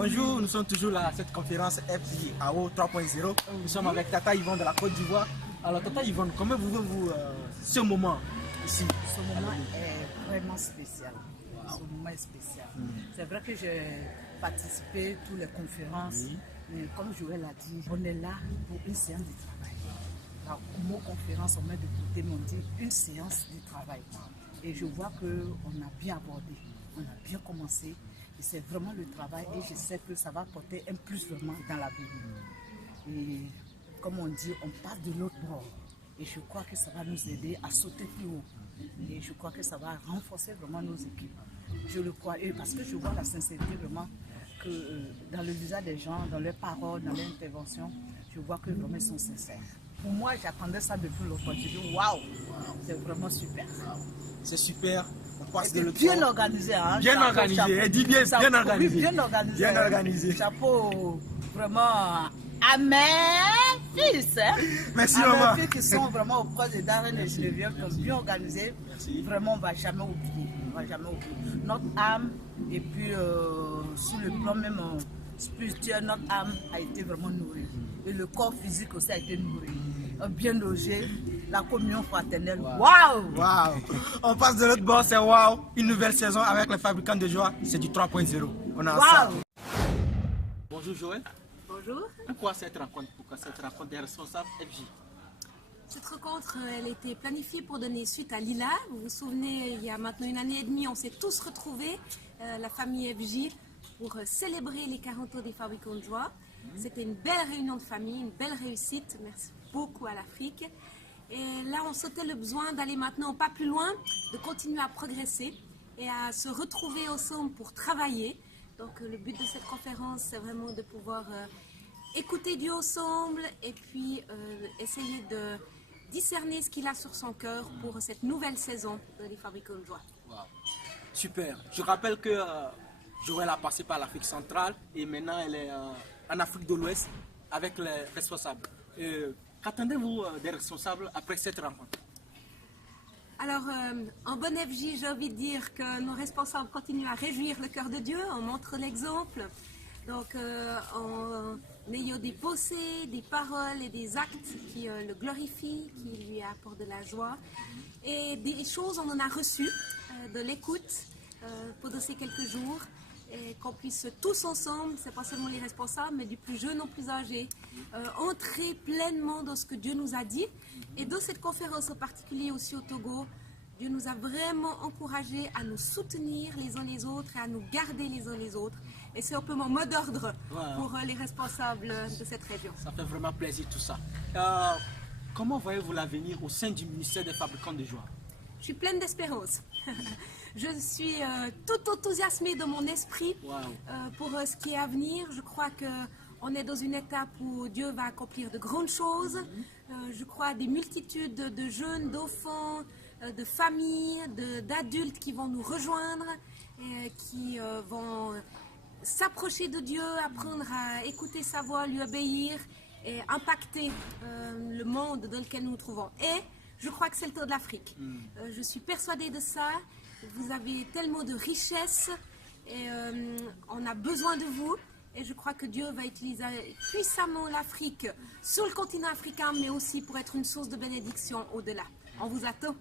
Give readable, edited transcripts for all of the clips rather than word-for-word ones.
Bonjour, nous sommes toujours là à cette conférence FJAO 3.0. Nous sommes avec Tata Yvonne de la Côte d'Ivoire. Alors Tata Yvonne, comment vivez-vous ce moment ici? Ce moment est vraiment spécial. Ce moment est spécial. C'est vrai que j'ai participé à toutes les conférences, mais comme Joël a dit, on est là pour une séance de travail. Alors, au mot conférence, on met de côté, mais on dit une séance de travail. Et je vois qu'on a bien abordé, on a bien commencé. Et c'est vraiment le travail et je sais que ça va apporter un plus vraiment dans la vie. Et comme on dit, on passe de l'autre bord. Et je crois que ça va nous aider à sauter plus haut. Et je crois que ça va renforcer vraiment nos équipes. Je le crois. Et parce que je vois la sincérité vraiment que dans le visage des gens, dans leurs paroles, dans leurs interventions, je vois que vraiment ils sont sincères. Pour moi, j'attendais ça depuis longtemps. Je dis waouh, c'est vraiment super. C'est super. On passe de l'autre bien bord. organisé, hein? Bien Chapeau, organisé. chapeau. Elle dit bien, bien organisé. Oui, bien organisé. Bien organisé. Chapeau, vraiment à mes fils. Hein? Merci à maman. mes filles qui sont vraiment au proche de Darren et Geneviève, qui sont bien organisés. Vraiment, on ne va jamais oublier. On va jamais oublier. Notre âme, et puis sur le plan même spirituel, notre âme a été vraiment nourrie. Et le corps physique aussi a été nourri. Bien logé, la communion fraternelle. Waouh! Waouh. On passe de l'autre bord, c'est waouh. Une nouvelle saison avec les fabricants de joie, c'est du 3.0. On est ensemble. Bonjour Joël. Bonjour. Pourquoi cette rencontre des responsables FJ? Cette rencontre, elle était planifiée pour donner suite à Lila. Vous vous souvenez, il y a maintenant 1 année et demie, on s'est tous retrouvés, la famille FJ, pour célébrer les 40 ans des fabricants de joie. C'était une belle réunion de famille, une belle réussite. Merci beaucoup à l'Afrique. Et là, on sentait le besoin d'aller maintenant pas plus loin, de continuer à progresser et à se retrouver ensemble pour travailler. Donc, le but de cette conférence, c'est vraiment de pouvoir écouter Dieu ensemble et puis essayer de discerner ce qu'il a sur son cœur pour cette nouvelle saison des fabricants de joie. Wow. Super. Je rappelle que Joël a passé par l'Afrique centrale et maintenant elle est en Afrique de l'Ouest avec les responsables. Qu'attendez-vous des responsables après cette rencontre? Alors, en bon FJ, j'ai envie de dire que nos responsables continuent à réjouir le cœur de Dieu, on montre l'exemple. Donc, en ayant des pensées, des paroles et des actes qui le glorifient, qui lui apportent de la joie. Et des choses, on en a reçu, de l'écoute pendant ces quelques jours. Et qu'on puisse tous ensemble, c'est pas seulement les responsables, mais du plus jeune au plus âgé, entrer pleinement dans ce que Dieu nous a dit. Et dans cette conférence en particulier aussi au Togo, Dieu nous a vraiment encouragés à nous soutenir les uns les autres et à nous garder les uns les autres. Et c'est un peu mon mot d'ordre pour les responsables de cette région. Ça fait vraiment plaisir tout ça. Comment voyez-vous l'avenir au sein du ministère des fabricants de joie? Je suis pleine d'espérance. Je suis tout enthousiasmée dans mon esprit pour ce qui est à venir. Je crois qu'on est dans une étape où Dieu va accomplir de grandes choses. Je crois à des multitudes de jeunes, d'enfants, de familles, d'adultes qui vont nous rejoindre, et qui vont s'approcher de Dieu, apprendre à écouter sa voix, lui obéir et impacter le monde dans lequel nous nous trouvons. Et je crois que c'est le temps de l'Afrique. Je suis persuadée de ça. Vous avez tellement de richesses et on a besoin de vous. Et je crois que Dieu va utiliser puissamment l'Afrique sur le continent africain, mais aussi pour être une source de bénédiction au-delà. On vous attend.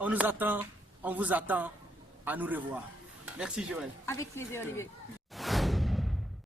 On nous attend, on vous attend. À nous revoir. Merci Joël. Avec plaisir, Olivier.